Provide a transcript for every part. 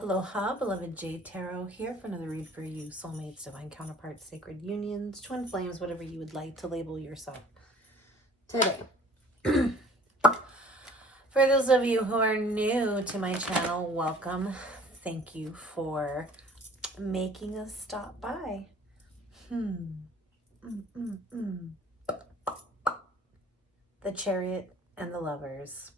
Aloha, beloved Jade Tarot, here for another read for you, soulmates, divine counterparts, sacred unions, twin flames, whatever you would like to label yourself today. For those of you who are new to my channel, welcome. Thank you for making us stop by. The Chariot and the Lovers.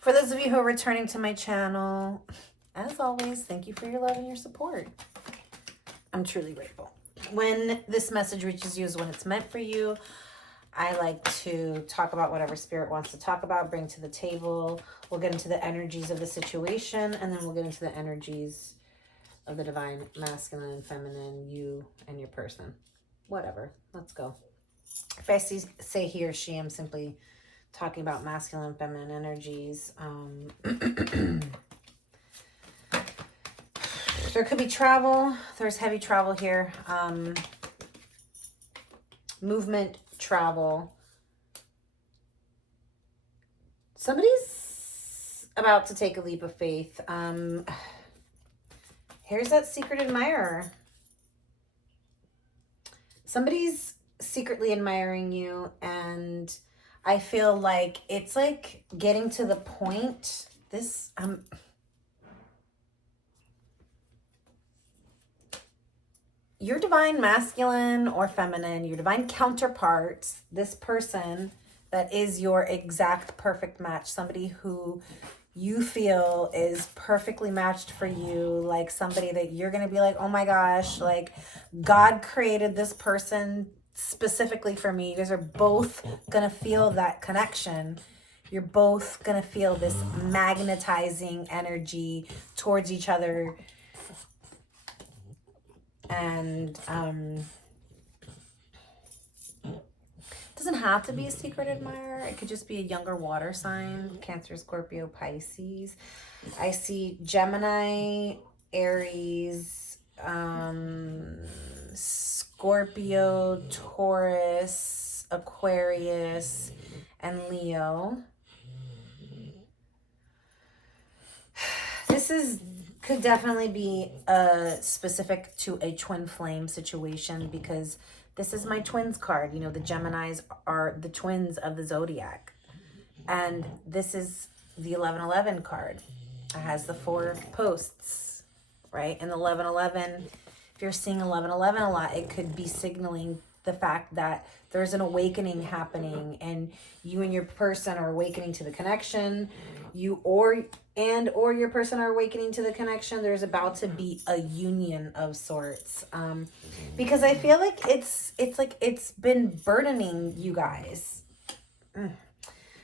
For those of you who are returning to my channel, as always, thank you for your love and your support. I'm truly grateful. When this message reaches you is when it's meant for you. I like to talk about whatever spirit wants to talk about, bring to the table. We'll get into the energies of the situation, and then we'll get into the energies of the divine, masculine and feminine, you and your person. Whatever. Let's go. If I say he or she, I'm simply talking about masculine and feminine energies. There could be travel. There's heavy travel here. Movement, travel. Somebody's about to take a leap of faith. Here's that secret admirer. Somebody's secretly admiring you, and I feel like it's like getting to the point. This, your divine masculine or feminine, your divine counterparts, this person that is your exact perfect match, somebody who you feel is perfectly matched for you, like somebody that you're going to be like, oh my gosh, like God created this person specifically for me. You guys are both going to feel that connection. You're both going to feel this magnetizing energy towards each other. And doesn't have to be a secret admirer. It could just be a younger water sign, Cancer, Scorpio, Pisces. I see Gemini, Aries, Scorpio, Taurus, Aquarius, and Leo. This could definitely be specific to a twin flame situation, because this is my twins card. You know, the Geminis are the twins of the zodiac. And this is the 1111 card. It has the 4 posts, right? And the 1111, if you're seeing 1111 a lot, it could be signaling the fact that there's an awakening happening, and you and your person are awakening to the connection. You or your person are awakening to the connection. There's about to be a union of sorts, because I feel like it's like it's been burdening you guys.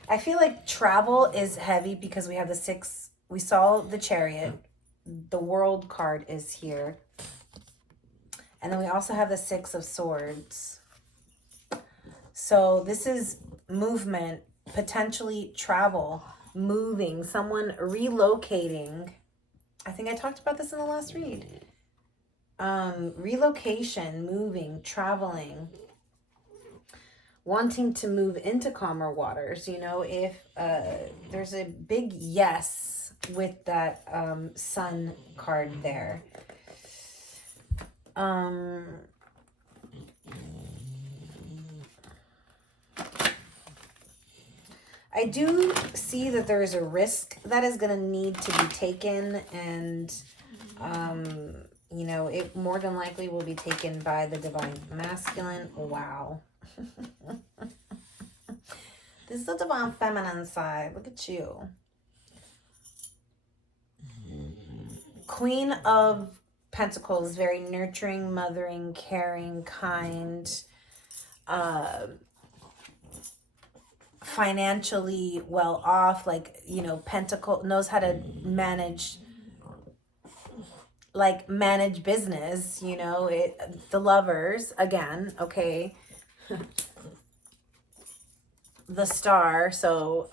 I feel like travel is heavy because we have the 6. We saw the Chariot. The World card is here, and then we also have the 6 of Swords. So this is movement, potentially travel, moving, someone relocating. I think I talked about this in the last read. Relocation, moving, traveling, wanting to move into calmer waters. You know, if there's a big yes with that Sun card there. I do see that there is a risk that is going to need to be taken, and, you know, it more than likely will be taken by the divine masculine. Wow. This is the divine feminine side. Look at you. Queen of Pentacles, very nurturing, mothering, caring, kind, financially well off, like, you know, Pentacle knows how to manage business, you know, the Lovers again, okay. The Star, so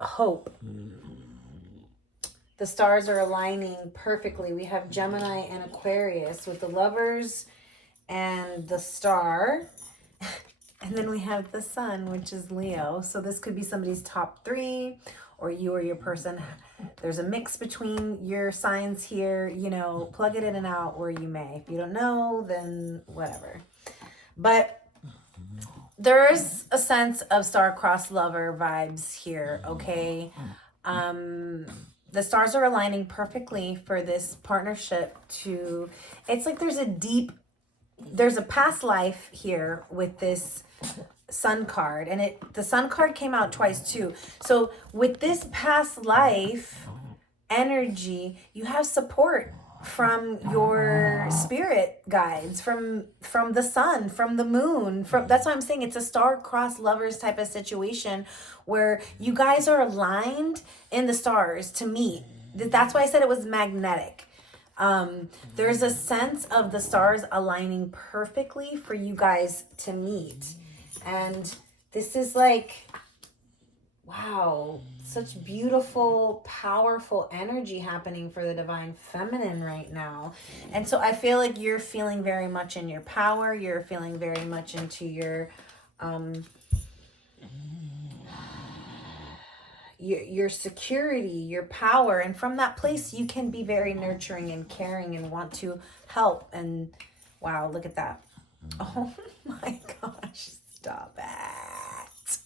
hope. The stars are aligning perfectly. We have Gemini and Aquarius with the Lovers and the Star. And then we have the sun, which is Leo. So this could be somebody's top 3, or you or your person. There's a mix between your signs here. You know, plug it in and out where you may. If you don't know, then whatever. But there is a sense of star-crossed lover vibes here, okay? The stars are aligning perfectly for this partnership to... It's like there's a past life here with this sun card, and the sun card came out twice too. So with this past life energy, you have support from your spirit guides, from the sun, from the moon, that's why I'm saying it's a star-crossed lovers type of situation where you guys are aligned in the stars to meet. That's why I said it was magnetic. There's a sense of the stars aligning perfectly for you guys to meet. And this is like, wow, such beautiful, powerful energy happening for the divine feminine right now. And so I feel like you're feeling very much in your power. You're feeling very much into your security, your power. And from that place, you can be very nurturing and caring and want to help. And wow, look at that. Oh my gosh, stop it.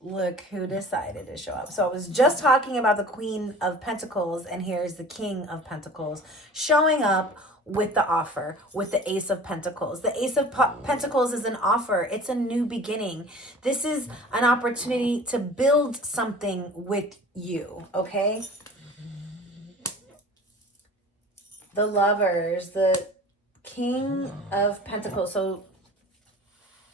Look who decided to show up. So I was just talking about the Queen of Pentacles, and here's the King of Pentacles showing up with the offer, with the Ace of Pentacles. The Ace of Pentacles is an offer. It's a new beginning. This is an opportunity to build something with you, okay? The Lovers, the King of Pentacles. So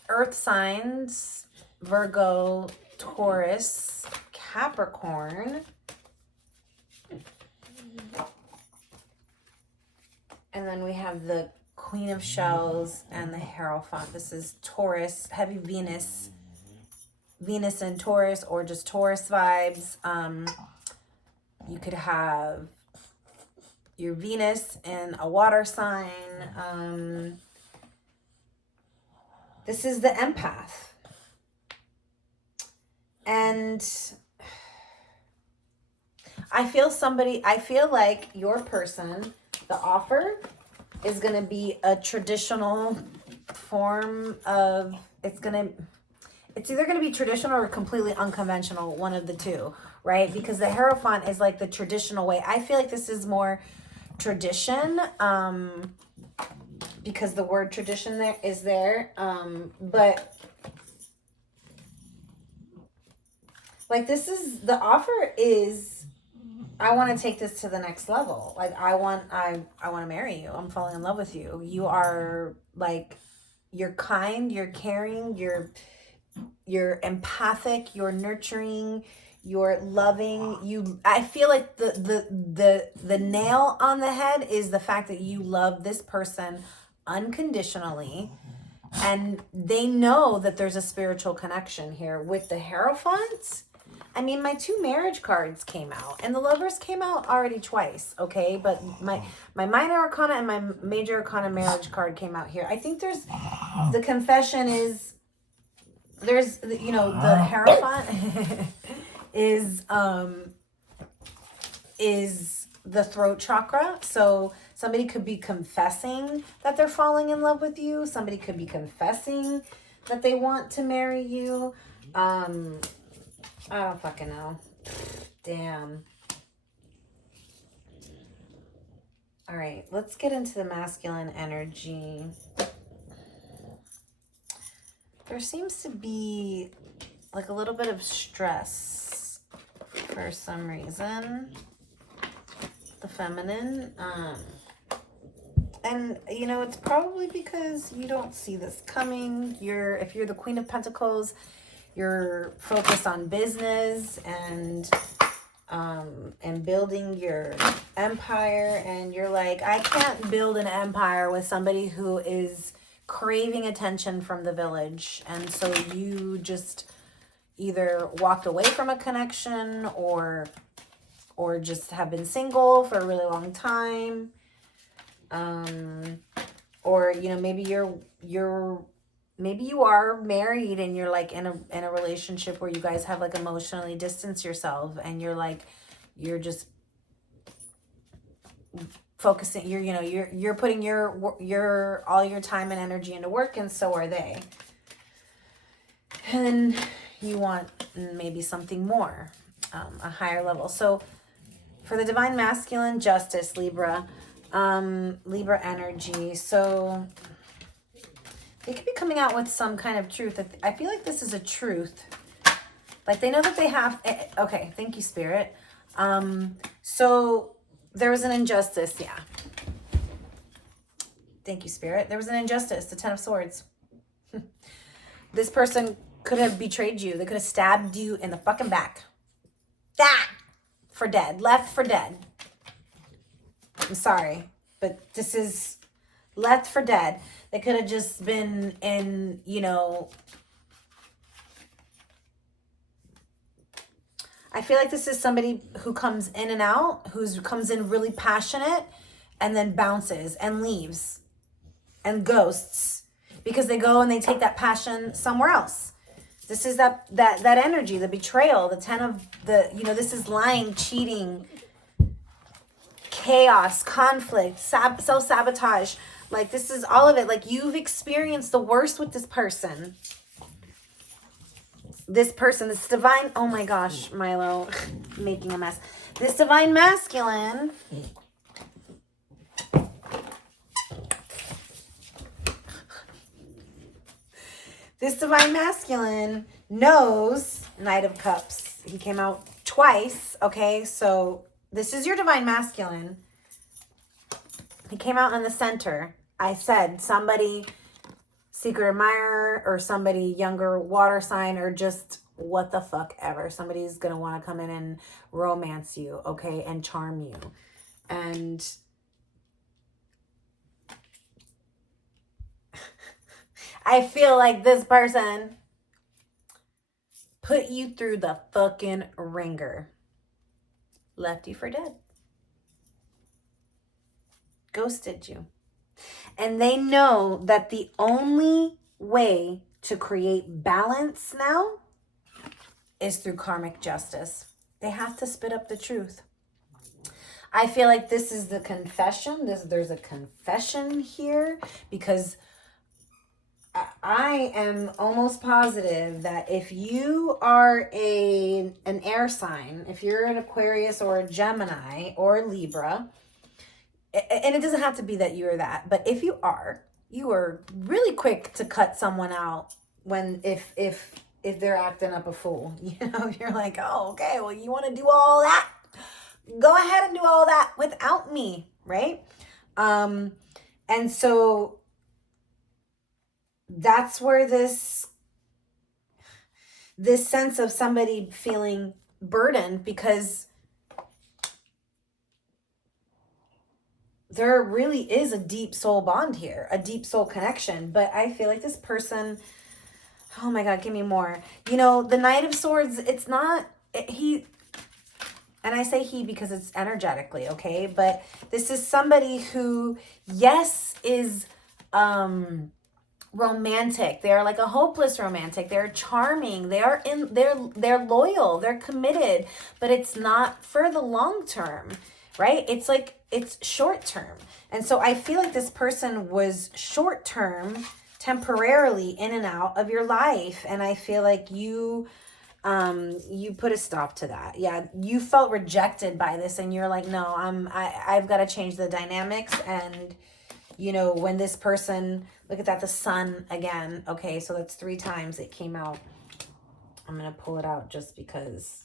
Earth signs, Virgo, Taurus, Capricorn. And then we have the Queen of Shells and the Hierophant. This is Taurus, heavy Venus. Venus and Taurus, or just Taurus vibes. You could have your Venus in a water sign. This is the Empath. And I feel like your person, the offer is going to be a traditional form of, it's either going to be traditional or completely unconventional, one of the two, right? Because the Hierophant is like the traditional way. I feel like this is more tradition, because the word tradition there is there. But like, this is, the offer is, I want to take this to the next level. Like, I want to marry you. I'm falling in love with you. You are like, you're kind, you're caring, you're empathic, you're nurturing, you're loving. I feel like the nail on the head is the fact that you love this person unconditionally, and they know that there's a spiritual connection here. With the Hierophant, I mean, my 2 marriage cards came out, and the Lovers came out already twice, okay? But my minor arcana and my major arcana marriage card came out here. I think there's, the confession is, there's, you know, the Hierophant is the throat chakra. So somebody could be confessing that they're falling in love with you. Somebody could be confessing that they want to marry you. I don't fucking know. Damn. All right, let's get into the masculine energy. There seems to be like a little bit of stress for some reason. The feminine. And, you know, it's probably because you don't see this coming. If you're the Queen of Pentacles, you're focused on business and building your empire, and you're like, I can't build an empire with somebody who is craving attention from the village. And so you just either walked away from a connection or just have been single for a really long time. Or, you know, maybe you're maybe you are married and you're like in a relationship where you guys have like emotionally distanced yourself, and you're like, you're just focusing, you're putting your all your time and energy into work, and so are they. And then you want maybe something more, a higher level. So for the divine masculine, justice, Libra, Libra energy. So they could be coming out with some kind of truth. I feel like this is a truth. Like they know that they have, okay, thank you, Spirit. So there was an injustice, yeah. Thank you, Spirit. There was an injustice, the Ten of Swords. This person could have betrayed you. They could have stabbed you in the fucking back. That for dead, left for dead. I'm sorry, but this is left for dead. They could have just been in, I feel like this is somebody who comes in and out, comes in really passionate and then bounces and leaves and ghosts because they go and they take that passion somewhere else. This is that energy, the betrayal, the 10 of the, this is lying, cheating, chaos, conflict, self-sabotage. Like this is all of it. Like you've experienced the worst with this person. This divine, oh my gosh, Milo, making a mess. This divine masculine knows Knight of Cups. He came out twice, okay? So this is your divine masculine. He came out in the center. I said somebody, secret admirer, or somebody younger water sign, or just what the fuck ever. Somebody's going to want to come in and romance you, okay? And charm you. And I feel like this person put you through the fucking ringer. Left you for dead. Ghosted you. And they know that the only way to create balance now is through karmic justice. They have to spit up the truth. I feel like this is the confession. There's a confession here, because I am almost positive that if you are an air sign, if you're an Aquarius or a Gemini or a Libra, and it doesn't have to be that you are that, but if you are really quick to cut someone out when if they're acting up a fool. You're like, oh, okay, well, you want to do all that? Go ahead and do all that without me, right? And so that's where this sense of somebody feeling burdened, because there really is a deep soul bond here, a deep soul connection. But I feel like this person, oh my God, give me more. The Knight of Swords, it's not, he, and I say he because it's energetically, okay? But this is somebody who, yes, is romantic. They're like a hopeless romantic. They're charming. They're loyal. They're committed, but it's not for the long term, right? It's like, it's short term. And so I feel like this person was short term, temporarily in and out of your life. And I feel like you put a stop to that. Yeah. You felt rejected by this, and you're like, no, I've got to change the dynamics. And when this person, look at that, the sun again. Okay. So that's 3 times it came out. I'm going to pull it out just because.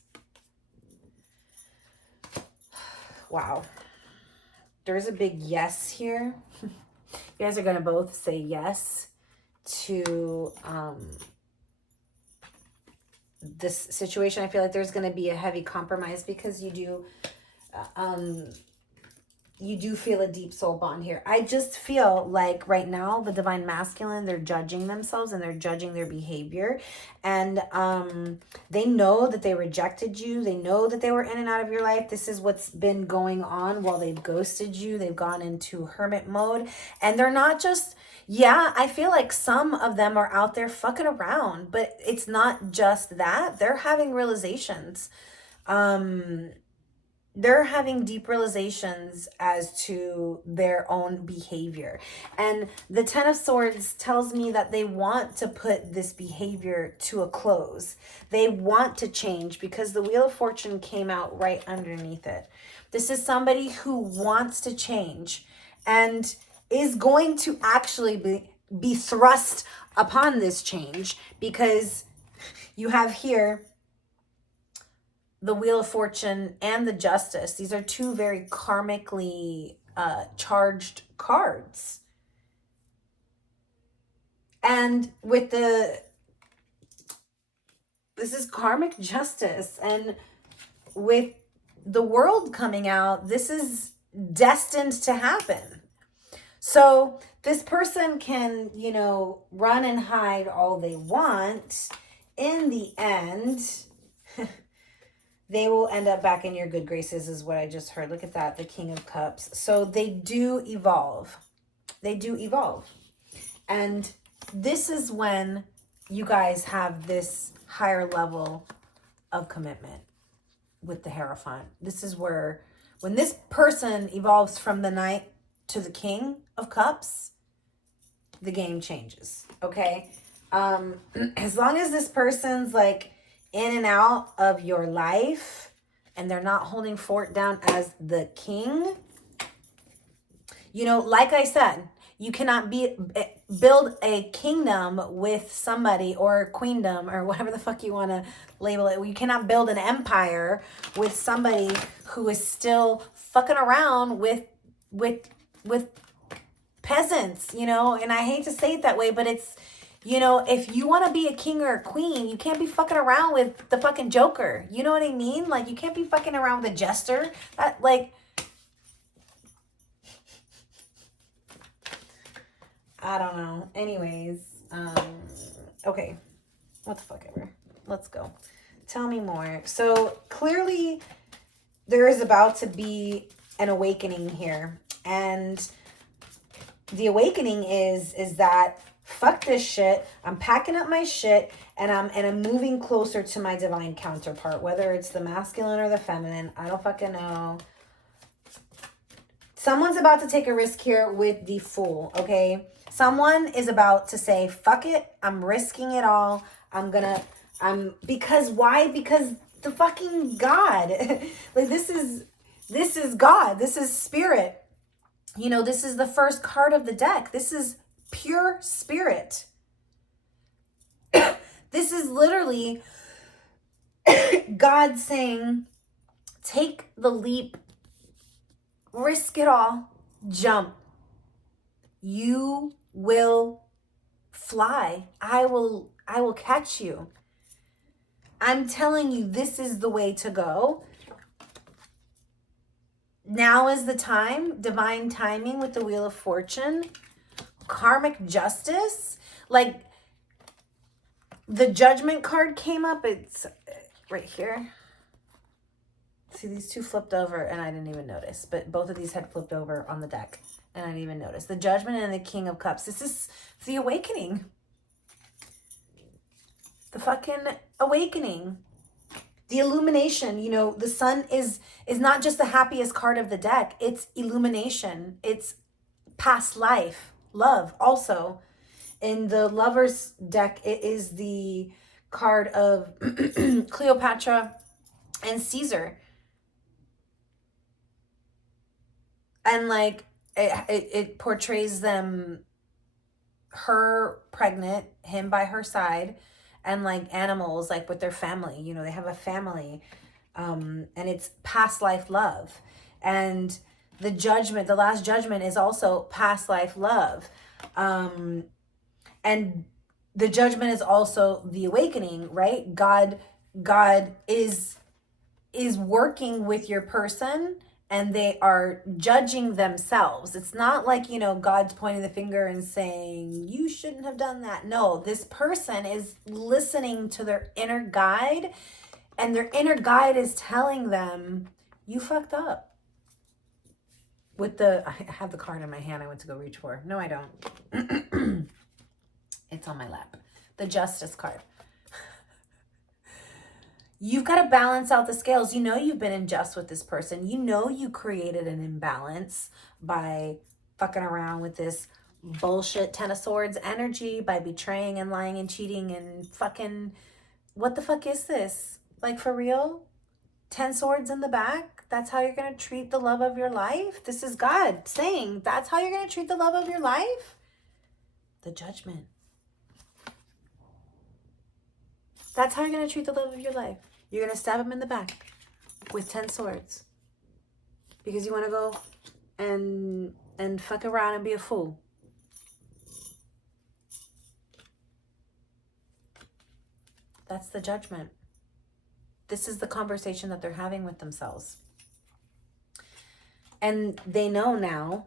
Wow. There's a big yes here. You guys are going to both say yes to this situation. I feel like there's going to be a heavy compromise, because you do feel a deep soul bond here. I just feel like right now, the divine masculine, they're judging themselves and they're judging their behavior. And they know that they rejected you. They know that they were in and out of your life. This is what's been going on while they've ghosted you. They've gone into hermit mode. And they're not just, Yeah, I feel like some of them are out there fucking around, but it's not just that. They're having realizations. Um, they're having deep realizations as to their own behavior. And the Ten of Swords tells me that they want to put this behavior to a close. They want to change because the Wheel of Fortune came out right underneath it. This is somebody who wants to change and is going to actually be thrust upon this change, because you have here the Wheel of Fortune and the Justice. These are two very karmically charged cards. And with this is karmic justice. And with the World coming out, this is destined to happen. So this person can, you know, run and hide all they want. In the end, they will end up back in your good graces, is what I just heard. Look at that, the King of Cups. So they do evolve. They do evolve. And this is when you guys have this higher level of commitment with the Hierophant. This is where, when this person evolves from the Knight to the King of Cups, the game changes, okay? As long as this person's like in and out of your life and they're not holding fort down as the king, you know, like I said, you cannot build a kingdom with somebody, or queendom, or whatever the fuck you want to label it. You cannot build an empire with somebody who is still fucking around with peasants, you know. And I hate to say it that way, but it's, you know, if you want to be a king or a queen, you can't be fucking around with the fucking Joker. You know what I mean? Like, you can't be fucking around with a jester. That, like, I don't know. Anyways, okay. What the fuck ever. Let's go. Tell me more. So clearly there is about to be an awakening here. And the awakening is that fuck this shit. I'm packing up my shit and I'm moving closer to my divine counterpart, whether it's the masculine or the feminine. I don't fucking know. Someone's about to take a risk here with the Fool, okay? Someone is about to say, fuck it, I'm risking it all. Because why? Because the fucking God. Like, this is God. This is spirit. You know, this is the first card of the deck. This is pure spirit. This is literally God saying, take the leap, risk it all, jump. You will fly. I will catch you. I'm telling you, this is the way to go. Now is the time. Divine timing with the Wheel of Fortune. Karmic justice. Like, the Judgment card came up. It's right here. See, these two flipped over and I didn't even notice. But both of these had flipped over on the deck and I didn't even notice. The Judgment and the King of Cups. This is the awakening. The fucking awakening. The illumination. You know, the sun is not just the happiest card of the deck. It's illumination. It's past life. Love also. In the Lover's deck, it is the card of Cleopatra and Caesar. And like, it portrays them, her pregnant, him by her side, and like animals, like with their family, you know, they have a family. And it's past life love. And the Judgment, the Last Judgment, is also past life love. And the Judgment is also the awakening, right? God is working with your person and they are judging themselves. It's not like, you know, God's pointing the finger and saying, you shouldn't have done that. No, this person is listening to their inner guide, and their inner guide is telling them, you fucked up. I have the card in my hand I went to go reach for. No, I don't. It's on my lap. The Justice card. You've got to balance out the scales. You know you've been unjust with this person. You know you created an imbalance by fucking around with this bullshit Ten of Swords energy, by betraying and lying and cheating and fucking... What the fuck is this? Like, for real? 10 swords in the back? That's how you're going to treat the love of your life? This is God saying that's how you're going to treat the love of your life? The Judgment. That's how you're going to treat the love of your life. You're going to stab him in the back with 10 swords. Because you want to go and fuck around and be a fool. That's the Judgment. This is the conversation that they're having with themselves. And they know now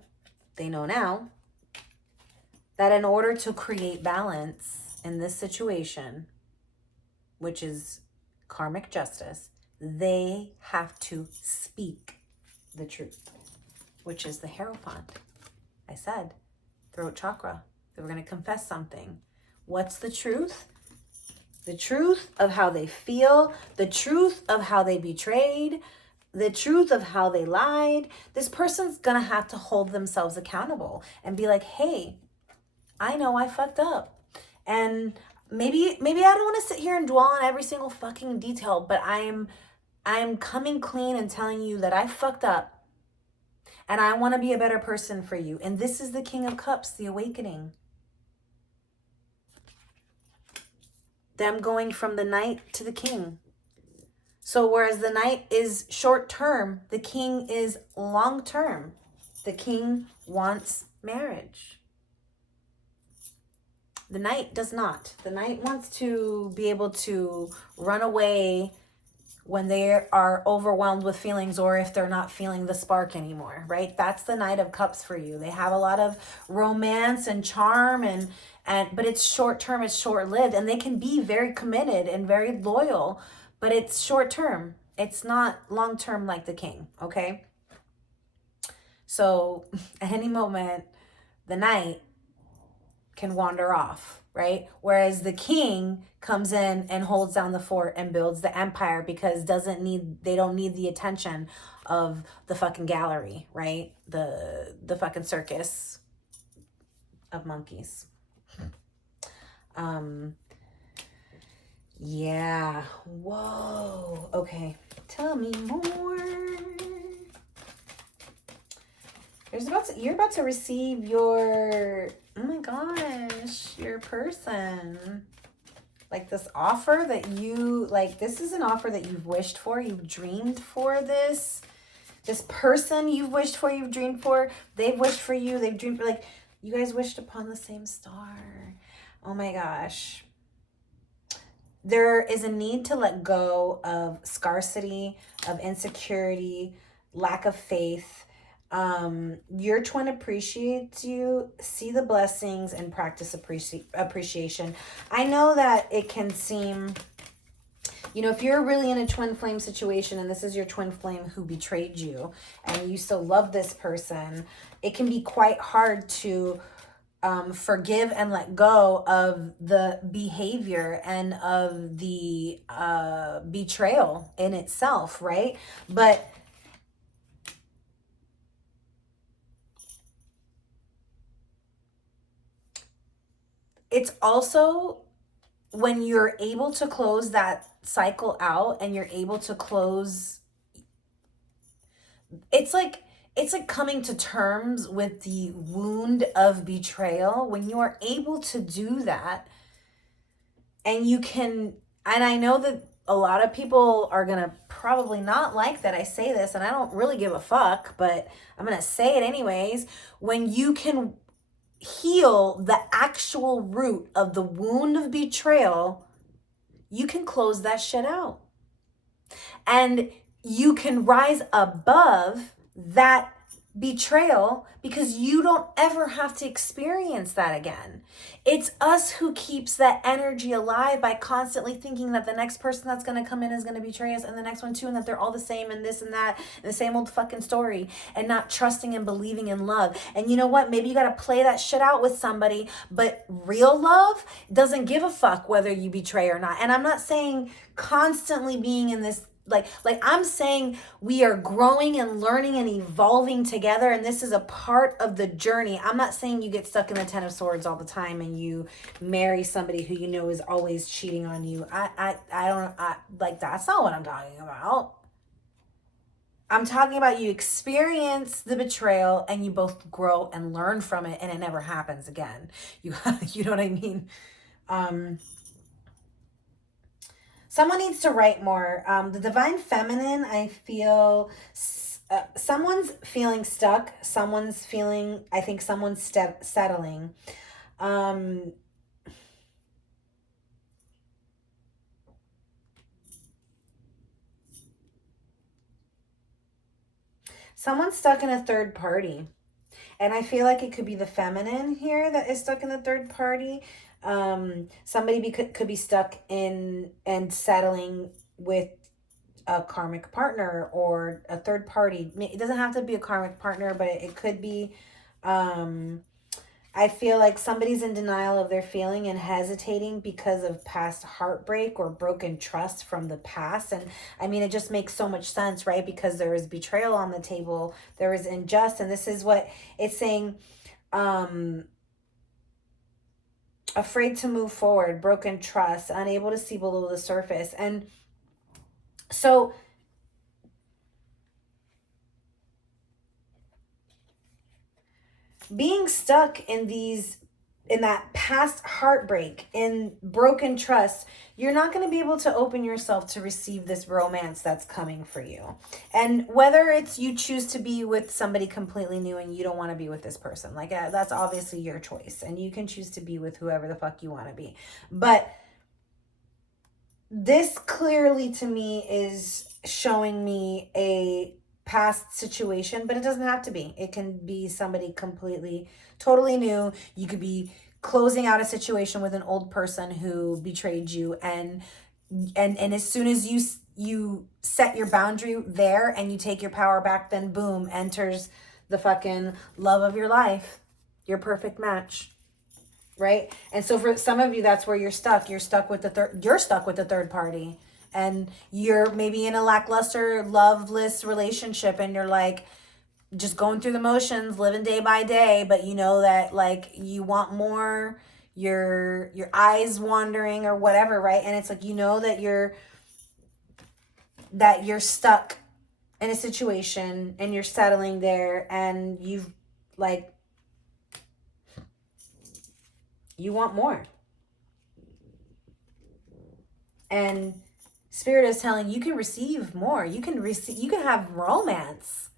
that in order to create balance in this situation, which is karmic justice, they have to speak the truth, which is the Hierophant. I said, throat chakra. They were going to confess something. What's the truth? The truth of how they feel, the truth of how they betrayed, the truth of how they lied. This person's going to have to hold themselves accountable and be like, hey, I know I fucked up. And maybe I don't want to sit here and dwell on every single fucking detail, but I'm coming clean and telling you that I fucked up and I want to be a better person for you. And this is the King of Cups, the awakening. Them going from the Knight to the King. So whereas the Knight is short term, the King is long term. The King wants marriage. The Knight does not. The Knight wants to be able to run away when they are overwhelmed with feelings, or if they're not feeling the spark anymore, right? That's the Knight of Cups for you. They have a lot of romance and charm, but it's short term, it's short lived, and they can be very committed and very loyal, but it's short term. It's not long term like the King, okay? So at any moment, the Knight can wander off, right? Whereas the King comes in and holds down the fort and builds the empire because they don't need the attention of the fucking gallery, right? The fucking circus of monkeys. Yeah. Whoa. Okay. Tell me more. You're about to receive your, oh my gosh, your person. Like this offer that this is an offer that you've wished for. You've dreamed for this. This person you've wished for, you've dreamed for. They've wished for you. They've dreamed for, you guys wished upon the same star. Oh my gosh. There is a need to let go of scarcity, of insecurity, lack of faith. Your twin appreciates you. See the blessings and practice appreciation. I know that it can seem, if you're really in a twin flame situation and this is your twin flame who betrayed you and you still love this person, it can be quite hard to forgive and let go of the behavior and of the betrayal in itself, right? But it's also when you're able to close that cycle out and you're able to close, it's like coming to terms with the wound of betrayal. When you are able to do that, and you can, and I know that a lot of people are going to probably not like that I say this, and I don't really give a fuck, but I'm going to say it anyways. When you can heal the actual root of the wound of betrayal, you can close that shit out. And you can rise above that betrayal because you don't ever have to experience that again. It's us who keeps that energy alive by constantly thinking that the next person that's going to come in is going to betray us, and the next one too, and that they're all the same and this and that and the same old fucking story, and not trusting and believing in love. And you know what? Maybe you got to play that shit out with somebody, but real love doesn't give a fuck whether you betray or not. And I'm not saying constantly being in this like I'm saying we are growing and learning and evolving together, and this is a part of the journey. I'm not saying you get stuck in the 10 of swords all the time and you marry somebody who you know is always cheating on you. I don't like, that's not what I'm talking about. I'm talking about you experience the betrayal and you both grow and learn from it, and it never happens again. You know what I mean? Someone needs to write more. The divine feminine, I feel someone's feeling stuck. Someone's feeling, I think someone's settling. Someone's stuck in a third party. And I feel like it could be the feminine here that is stuck in the third party. Somebody could be stuck in and settling with a karmic partner or a third party. It doesn't have to be a karmic partner, but it could be. I feel like somebody's in denial of their feeling and hesitating because of past heartbreak or broken trust from the past. And I mean, it just makes so much sense, right? Because there is betrayal on the table, there is injustice, and this is what it's saying. Afraid to move forward, broken trust, unable to see below the surface. And so being stuck in that past heartbreak, in broken trust, you're not going to be able to open yourself to receive this romance that's coming for you. And whether it's you choose to be with somebody completely new and you don't want to be with this person, like that's obviously your choice, and you can choose to be with whoever the fuck you want to be. But this clearly to me is showing me a past situation, but it doesn't have to be. It can be somebody completely, totally new. You could be closing out a situation with an old person who betrayed you, and as soon as you set your boundary there and you take your power back, then boom, enters the fucking love of your life, your perfect match. Right? And so for some of you, that's where you're stuck. You're stuck with the third party. And you're maybe in a lackluster, loveless relationship, and you're like just going through the motions, living day by day, but you know that like you want more, your eyes wandering or whatever, right? And it's like, you know that you're stuck in a situation and you're settling there, and you've like, you want more. And Spirit is telling you can receive more. You can have romance.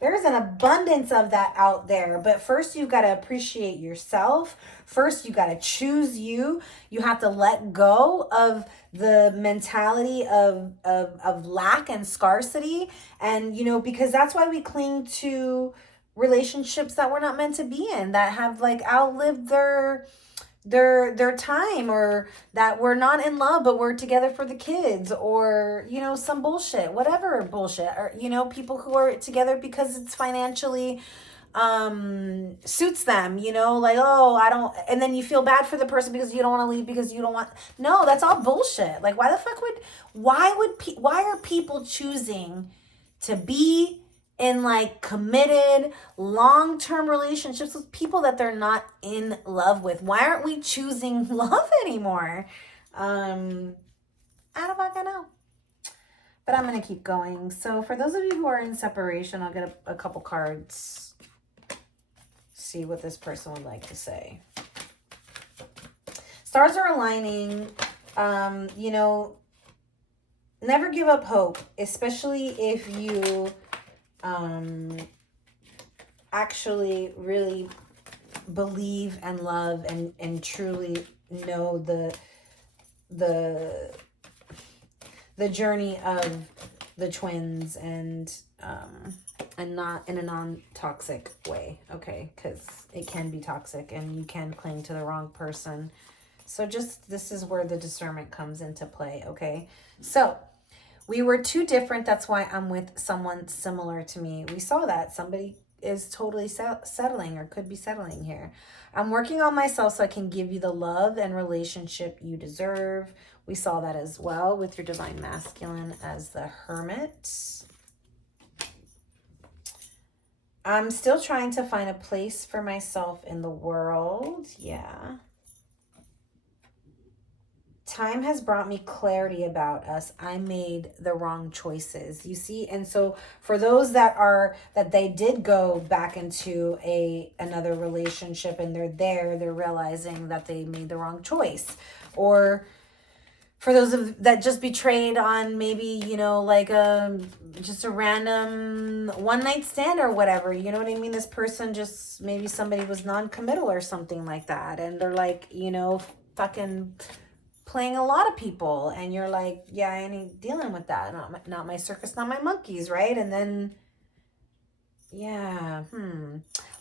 There's an abundance of that out there. But first you've got to appreciate yourself. First you got to choose you. You have to let go of the mentality of lack and scarcity. And, you know, because that's why we cling to relationships that we're not meant to be in, that have like outlived their time, or that we're not in love but we're together for the kids, or you know, some bullshit, whatever bullshit, or you know, people who are together because it's financially suits them, you know, like, oh, I don't, and then you feel bad for the person because you don't want to leave because you don't want. No, that's all bullshit. Like, why are people choosing to be in like committed long-term relationships with people that they're not in love with? Why aren't we choosing love anymore? I don't fucking know, but I'm gonna keep going. So for those of you who are in separation, I'll get a couple cards, see what this person would like to say. Stars are aligning. You know, never give up hope, especially if you actually really believe and love and truly know the journey of the twins. And and not in a non-toxic way, okay? Because it can be toxic and you can cling to the wrong person. So just, this is where the discernment comes into play, okay? So we were too different. That's why I'm with someone similar to me. We saw that somebody is totally settling or could be settling here. I'm working on myself so I can give you the love and relationship you deserve. We saw that as well with your divine masculine as the Hermit. I'm still trying to find a place for myself in the world. Yeah. Time has brought me clarity about us. I made the wrong choices. You see? And so for those that they did go back into another relationship and they're realizing that they made the wrong choice. Or for those that just betrayed on maybe, like just a random one night stand or whatever, you know what I mean? This person just, maybe somebody was non-committal or something like that. And they're like, fucking playing a lot of people. And you're like, yeah, I ain't dealing with that. Not my circus, not my monkeys, right? And then, yeah,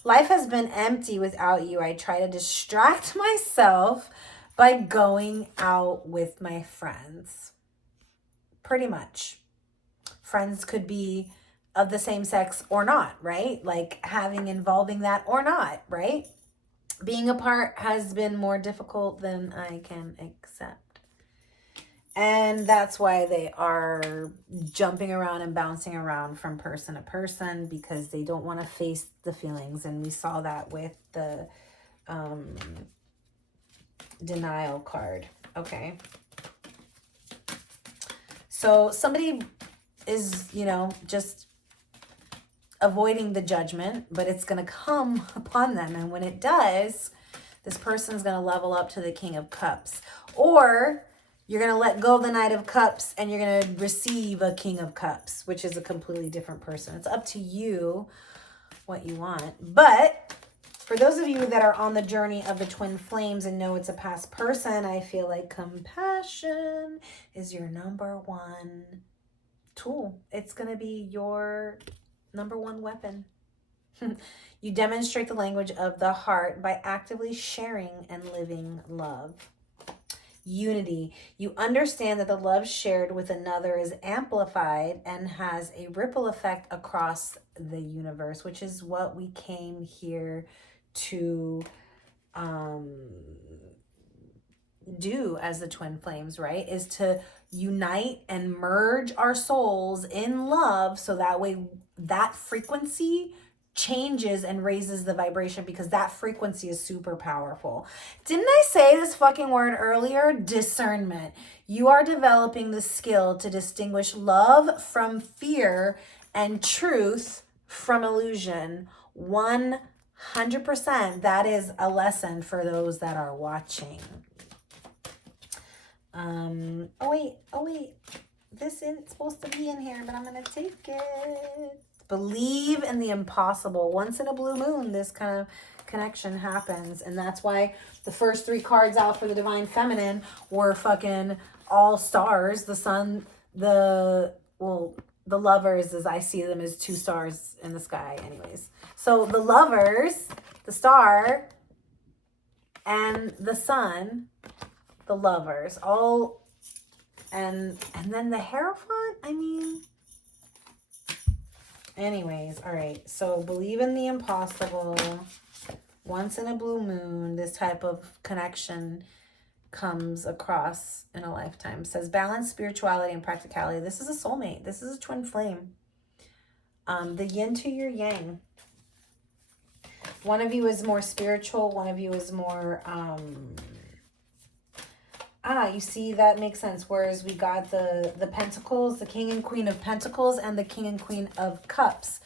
life has been empty without you. I try to distract myself by going out with my friends. Pretty much. Friends could be of the same sex or not, right? Like involving that or not, right? Being apart has been more difficult than I can accept. And that's why they are jumping around and bouncing around from person to person, because they don't want to face the feelings. And we saw that with the denial card. Okay. So somebody is, just avoiding the judgment, but it's going to come upon them. And when it does, this person's going to level up to the King of Cups. Or you're going to let go of the Knight of Cups and you're going to receive a King of Cups, which is a completely different person. It's up to you what you want. But for those of you that are on the journey of the twin flames and know it's a past person, I feel like compassion is your number one tool. It's going to be your number one weapon. You demonstrate the language of the heart by actively sharing and living love. Unity. You understand that the love shared with another is amplified and has a ripple effect across the universe, which is what we came here to do as the twin flames, right? Is to unite and merge our souls in love, so that way that frequency changes and raises the vibration, because that frequency is super powerful. Didn't I say this fucking word earlier? Discernment. You are developing the skill to distinguish love from fear and truth from illusion. 100%. That is a lesson for those that are watching. Oh wait. This isn't supposed to be in here, but I'm going to take it. Believe in the impossible. Once in a blue moon, this kind of connection happens. And that's why the first 3 cards out for the Divine Feminine were fucking all stars. The sun, the lovers, as I see them, as 2 stars in the sky anyways. So the lovers, the star, and the sun, the lovers, all, and then the Hierophant, anyways, all right. So believe in the impossible. Once in a blue moon, this type of connection comes across in a lifetime. It says balance, spirituality, and practicality. This is a soulmate. This is a twin flame. The yin to your yang. One of you is more spiritual. One of you is more, you see, that makes sense. Whereas we got the Pentacles, the King and Queen of Pentacles, and the King and Queen of Cups.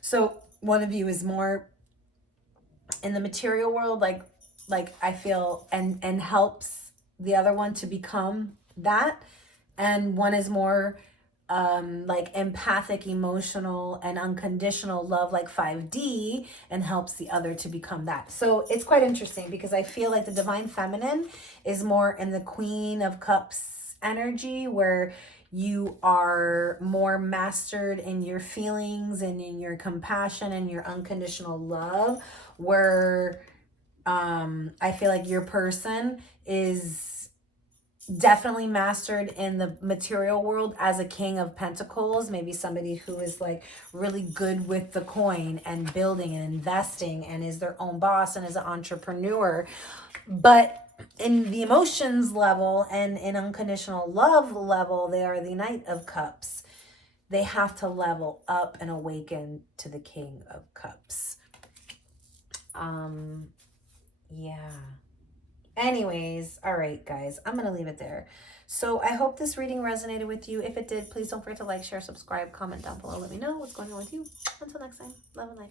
So one of you is more in the material world, like I feel, and helps the other one to become that. And one is more like empathic, emotional, and unconditional love, like 5D, and helps the other to become that. So it's quite interesting, because I feel like the Divine Feminine is more in the Queen of Cups energy, where You are more mastered in your feelings and in your compassion and your unconditional love, where I feel like your person is definitely mastered in the material world as a king of pentacles. Maybe somebody who is like really good with the coin and building and investing and is their own boss and is an entrepreneur. But in the emotions level and in unconditional love level, they are the Knight of Cups. They have to level up and awaken to the King of Cups. Yeah. Anyways, all right, guys, I'm going to leave it there. So I hope this reading resonated with you. If it did, please don't forget to like, share, subscribe, comment down below. Let me know what's going on with you. Until next time, love and light.